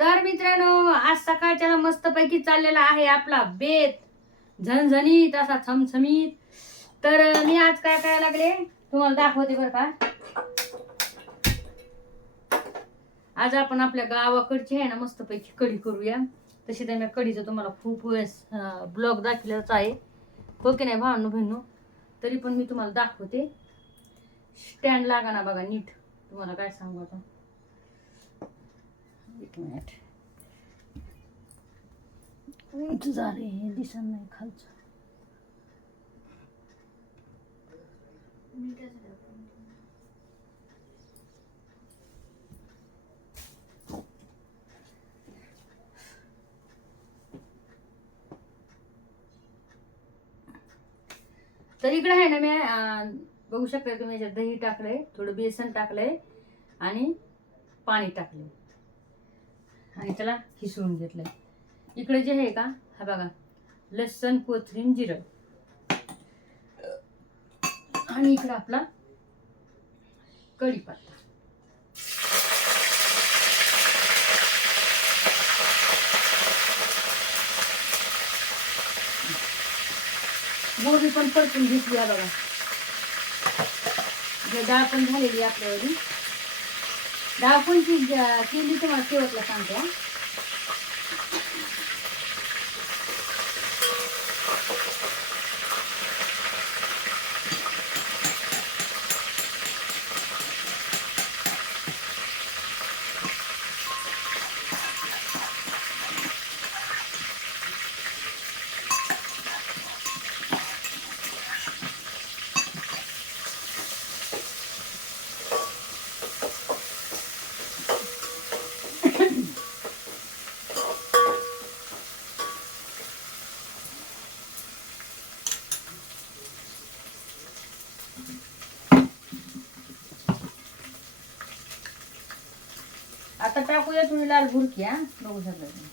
तर मित्रांनो, आज सकाळच्या मस्तपैकी चाललेला आहे आपला बेत झणझणीत असा छमछमीत. तर मी आज काय करायला लागले तुम्हाला दाखवते बरं का. आज आपण आपल्या गावाकडची आहे ना मस्तपैकी कढी करूया. तशी तर मी कढीचं तुम्हाला खूप वेळेस ब्लॉग दाखवलेलाच आहे, हो की नाही भावनो बहिणो. तरी पण मी तुम्हाला दाखवते. स्टँड लागा ना बघा नीट, तुम्हाला काय सांगू आता. एक मिनिट झाले, हे दिसत नाही खालचं. तर इकडे आहे ना मी बघू शकता तुम्ही, याच्यात दही टाकलंय, थोडं बेसन टाकलंय आणि पाणी टाकलंय आणि त्याला खिसळून घेतलंय. इकडे जे आहे का, हा बघा, लसण, कोथिंबीर, जिरं आणि इकडे आपला कढीपत्ता. गोबी पण परतून घेतली आहे बघा. डाळ पण झालेली आपल्यावरी. डाळ कोणती केली तुम्हाला शेवटला सांगते. आता टाकूया थोडी लाल भुरकी. बघू शकता तुम्ही.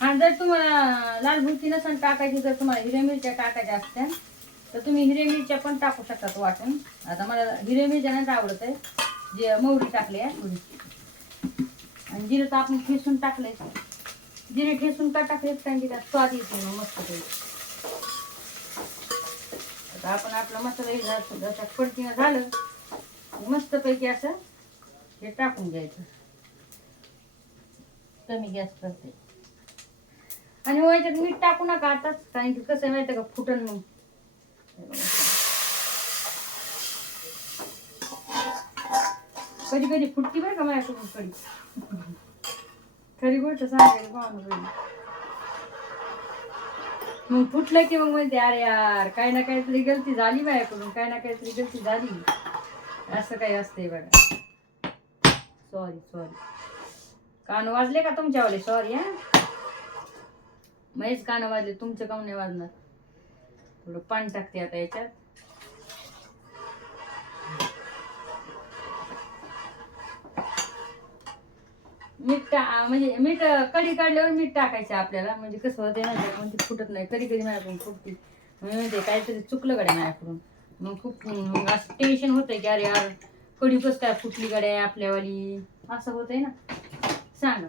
आणि जर तुम्हाला लाल भुरकी नसेल टाकायची, जर तुम्हाला हिरव्या मिरच्या टाकायच्या असत्या तर तुम्ही हिरव्या मिरच्या पण टाकू शकतात वाटून. आता मला हिरव्या मिरच्या नाही आवडत आहे, जे मोहरी टाकली आहे थोडी, आणि जिरं तर आपण ठेसून टाकले. जिरे ठेसून का टाकले कारण की त्यात स्वाद येते मग मस्त पैकी. आता आपण आपला मसाला जसा पडतीनं झालं मस्त पैकी असं हे टाकून घ्यायचं. कमी गॅस करते आणि याच्यात मीठ टाकू नका आताच, कारण की कसं माहिती का, फुटन मग. कधी कधी फुटती बरं का माझ्याकडून कढी, खरी गोष्ट सांगायची भावना. मग फुटलं की मग म्हणते अरे यार काही ना काहीतरी गलती झाली माझ्याकडून, काही ना काहीतरी गलती झाली, असं काही असतंय बघा. सॉरी सॉरी, कान वाजले का तुमच्यावाले? सॉरी. महेच कान वाजले, तुमचे काऊन नाही वाजणार. थोडं पाणी टाकते आता याच्यात. मीठ म्हणजे मीठ कढी काढल्यावर मीठ टाकायचं आपल्याला, म्हणजे कसं होते ना म्हणजे फुटत नाही. कधी कधी माझ्याकडून फुटते, म्हणजे काहीतरी चुकलं गड्या माझ्याकडून. मग खूप असं टेन्शन होतंय की अरे यार कढी कसं काय फुटली गड्या आपल्यावाली, असं होतंय ना. सांगा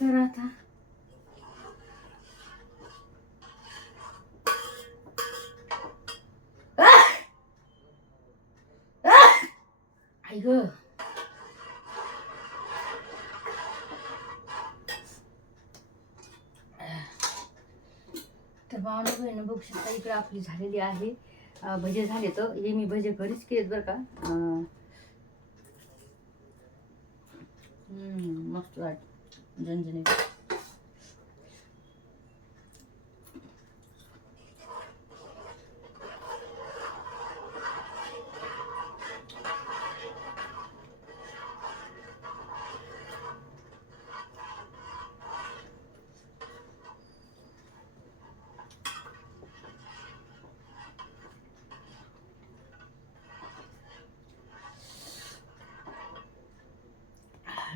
तर आता आई ग. तर भावना बहिणी बघू शकता, इकडे आपली झालेली आहे. भजे झाले, तर हे मी भजे घरीच केलेत बरं का. मस्त वाट झणझणीत.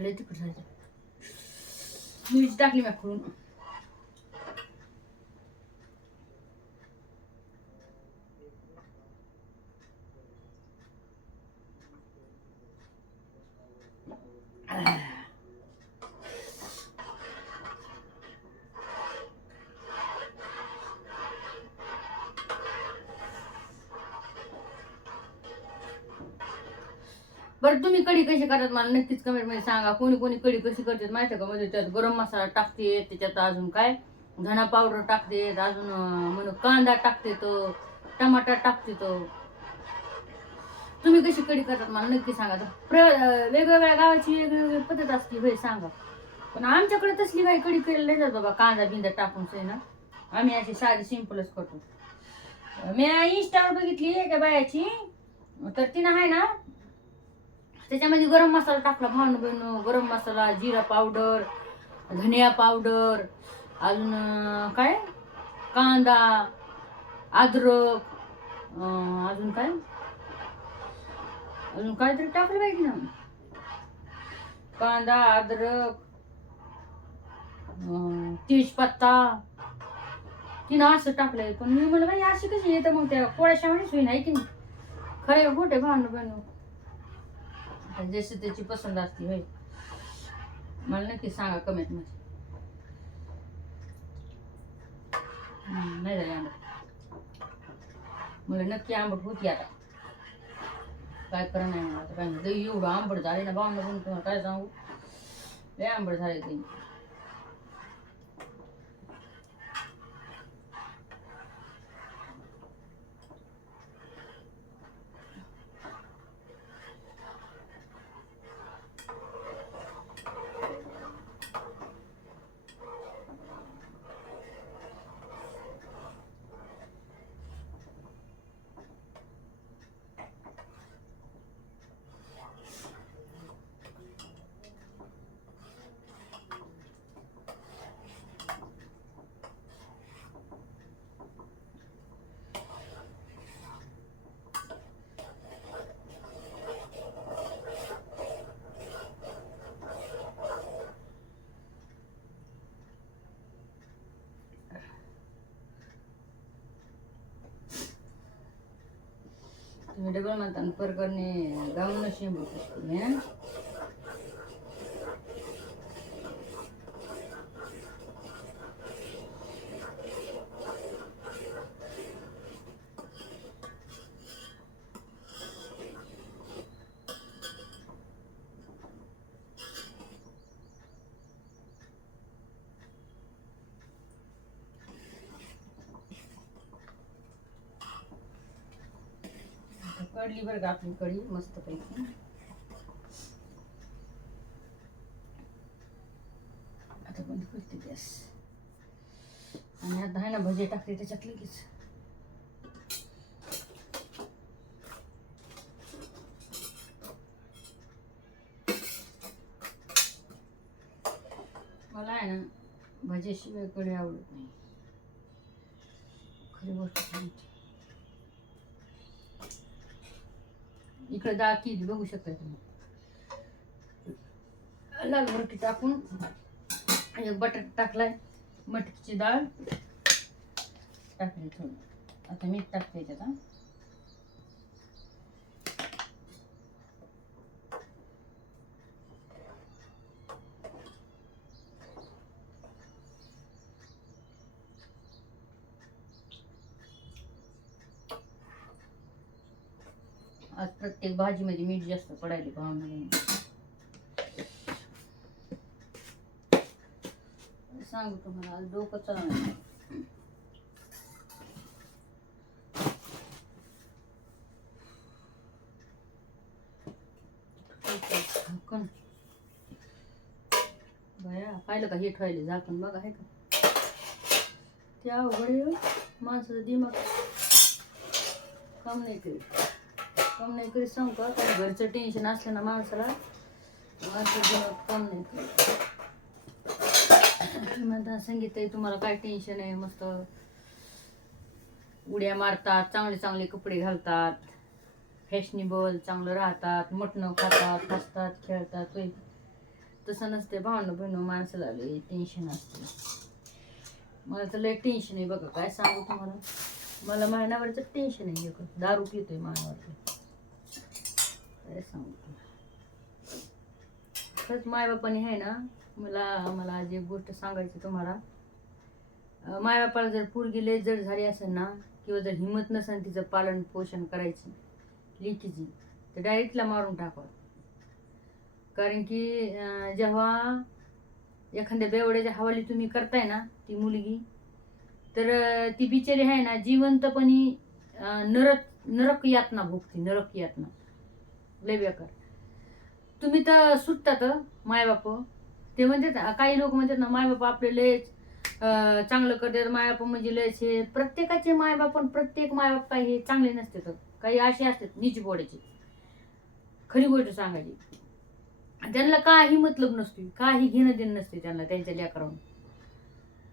लय तिखट झालं. मिरची टाकली मी खोडून. बरं तुम्ही कढी कशी करतात मला नक्कीच कमेंट मध्ये सांगा. कोणी कोणी कढी कशी करतात माहिती का, म्हणजे त्यात गरम मसाला टाकते, त्याच्यात अजून काय धना पावडर टाकते, अजून म्हणून कांदा टाकते, तो टमाटर टाकते. तो तुम्ही कशी कढी करतात मला नक्की सांगा. वेगवेगळ्या गावाची वेगवेगळी पद्धत असते होय सांगा. पण आमच्याकडे तसली काही कढी केली नाही जात बाबा कांदा बिंदा टाकून ना. आम्ही अशी साधी सिंपलच करतो. मी इंस्टावर बघितली एका बायाची, तर तिनं आहे ना त्याच्यामध्ये गरम मसाला टाकला. भावनं गरम मसाला, जिरा पावडर, धनिया पावडर, अजून काय कांदा, अद्रक, अजून काहीतरी टाकलं पाहिजे ना. कांदा, अद्रक, तेजपत्ता तिनं असं टाकलंय. पण मी म्हणलं बाई अशी कशी येतं मग त्या पोळ्याशा म्हणून होईन आहे की नाही. खरे खोटे भांडण बनव जशी त्याची पसंत असते होय. मला नक्की सांगा कमेंट मध्ये. नाही झाले आंबट, मला नक्की आंबट होती. आता काय करा नाही मला आता काय दही एवढं आंबट झाले ना भावना पण तुम्हाला काय सांगू, लय आंबट झाले दही. तुम्ही डबल म्हणता परकरने गाऊन शेंबू शकतो. कढली बरं का आपली कढी मस्त पैकी. आता बंद करते गॅस. आणि आता आहे ना भजे टाकते त्याच्यात लगेच. मला आहे ना भज्याशिवाय कढी आवडत नाही, खरी गोष्ट सांगते. इकडे डाळ केली बघू शकता तुम्ही. लाल भरटी टाकून एक बटाटा टाकलाय, मटकीची डाळ टाकली थोडी. आता मीठ टाकते त्याच्यात. आज प्रत्येक भाजीमध्ये मीठ जास्त पडायला भावना सांगू तुम्हाला. आज डोकं चालणार. बया पाहिलं का हे ठेवायले झाकण बघा आहे का. त्या अवघड माणसाचा दिमाग काम नाही करीत सांगू का. काही घरचं टेन्शन असलं ना माणसाला, माणसाचं दिमाग काम नाही करीत. म्हणता संगीताई तुम्हाला काय टेन्शन आहे, मस्त उड्या मारतात, चांगले चांगले कपडे घालतात, फॅशनेबल चांगलं राहतात, मटणं खातात, हसतात, खेळतात. तसं नसते भावना बहिण, माणसाला लय टेन्शन असते. मला तर लय टेन्शन आहे बघा, काय सांगू तुम्हाला. मला महिनाभरचं टेन्शन आहे. दारू पितोय महिनाभरचं, काय सांगू तुम्हाला. खरंच मायबापाने आहे ना मला आज एक गोष्ट सांगायची तुम्हाला. मायबापाला जर पोरगी लय जड झाली असेल ना, किंवा जर हिंमत नसेल तिचं पालन पोषण करायची लेकीची, तर डायरेक्टला मारून टाकावं. कारण की जेव्हा एखाद्या बेवड्याच्या हवाली तुम्ही करताय ना ती मुलगी, तर ती बिचारी आहे ना जिवंतपणी नरक नरक यातना भोगती, नरक यातना. लय बेकार. तुम्ही तर सुटतात मायबाप. ते म्हणतात काही लोक म्हणतात ना मायबाप आपले लयच चांगलं करतात, मायबाप म्हणजे लयच हे. प्रत्येकाचे मायबाप पण प्रत्येक मायबाप काही हे चांगले नसते, तर काही असे असतात नीच बोडायचे. खरी गोष्ट सांगायची, त्यांना काही मतलब नसते, काही घेणं देणं नसते त्यांना त्यांच्या लेकरावरून.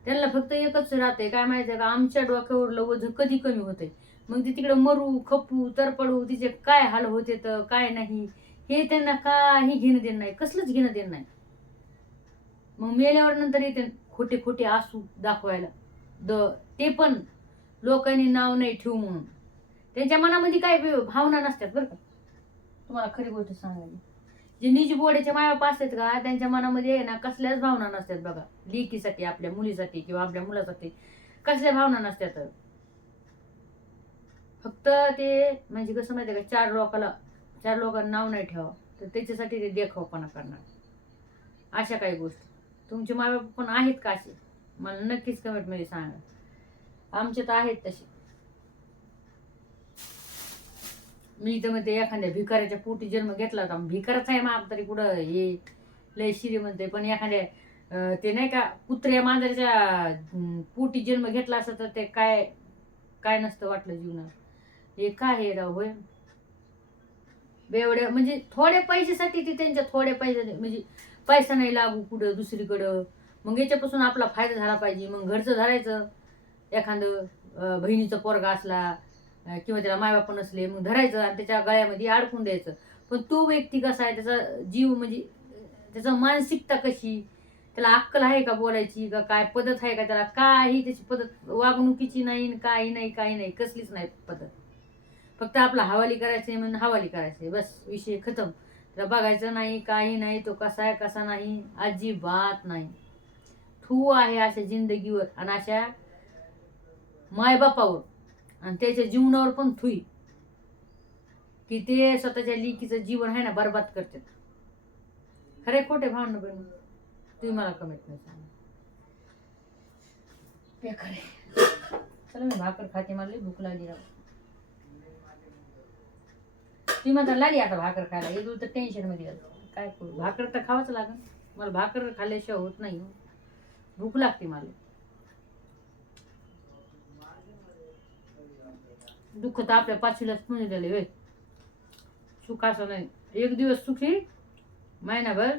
त्यांना फक्त एकच राहते काय माहितीये का, आमच्या डोक्यावरलं वजन कधी कमी होतंय. मग ते तिकडे मरू खपू तरपडू तिचे काय हाल होते तर काय नाही हे त्यांना काही घेणं देणं नाही, कसलंच घेणं देणं नाही. मग मेल्यावर नंतर येते खोटे खोटे आसू दाखवायला ते पण लोकांनी नाव नाही ठेवू म्हणून. त्यांच्या मनामध्ये काय भावना नसतात बरं का, तुम्हाला खरी गोष्ट सांगायला. जे निज बोड्याचे मायबाप असतात का त्यांच्या मनामध्ये आहे ना कसल्याच भावना नसतात बघा. लेकीसाठी आपल्या मुलीसाठी किंवा आपल्या मुलासाठी कसल्या भावना नसतात. फक्त ते म्हणजे कसं माहिती का, चार लोकांना नाव नाही ठेवा तर त्याच्यासाठी ते देखावपणा करणार. अशा काही गोष्टी तुमचे मायबाप पण आहेत का असे, मला नक्कीच कमेंटमध्ये सांगा. आमचे तर आहेत तसे. मी तर म्हणते एखाद्या भिकाऱ्याच्या पोटी जन्म घेतला होता, भिकारच आहे माप तरी कुठं हे लय श्रीमंत पण एखाद्या ते नाही का कुत्र्या मांजराच्या पोटी जन्म घेतला असता तर ते काय काय नसतं वाटलं जीवनात. हे काय हे राव होय. बेवड्या म्हणजे थोड्या पैशासाठी ती त्यांच्या थोड्या पैसे म्हणजे पैसा नाही लागू कुठं दुसरीकडं. मग याच्यापासून आपला फायदा झाला पाहिजे. मग घरचं धरायचं, एखादं बहिणीचा पोरगा असला किंवा त्याला मायबाप नसले मग धरायचं आणि त्याच्या गळ्यामध्ये अडकून द्यायचं. पण तो व्यक्ती कसा आहे, त्याचा जीव म्हणजे त्याचा मानसिकता कशी, त्याला अक्कल आहे का बोलायची का काय पद्धत आहे का, त्याला काही त्याची पद्धत वागणुकीची नाही काही नाही काही नाही कसलीच नाही पद्धत. फक्त आपला हवाली करायचंय म्हणून हवाली करायचंय बस, विषय खतम. त्याला बघायचं नाही काही नाही, तो कसा आहे कसा नाही अजिबात नाही. थू आहे अशा जिंदगीवर आणि अशा मायबापावर आणि त्याच्या जीवनावर पण थुई की ते स्वतःच्या लेकीचं जीवन आहे ना बरबाद करतात. खरे खोटे भावना बहिण तुम्ही मला कमेंट नाही सांगा. ते खरे. चला मी भाकर खाते, मला भूक लागली राव. ती म्हणता लागली आता भाकर खायला, एक तर टेन्शन मध्ये गेलं काय करू. भाकर तर खावंच लागेल, मला भाकर खाल्ल्याशिवाय होत नाही. भूक लागते मला. दुःख तर आपल्या पाचवीलाच म्हणून दिले वे, सुख असं नाही. एक दिवस सुखी महिनाभर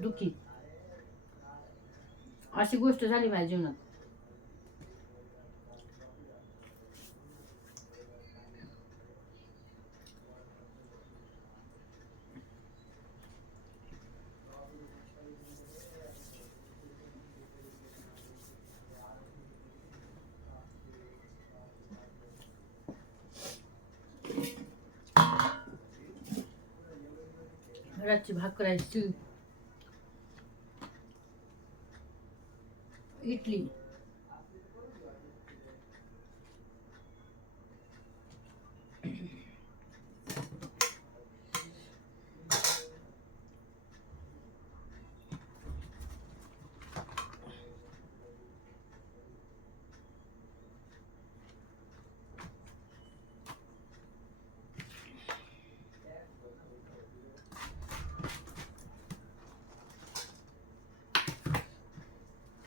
दुःखी, अशी गोष्ट झाली माझ्या जीवनात. रातची भाकर आहे, इडली.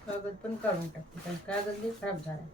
कागद पण काढून टाकते कारण कागद लई खराब झाला.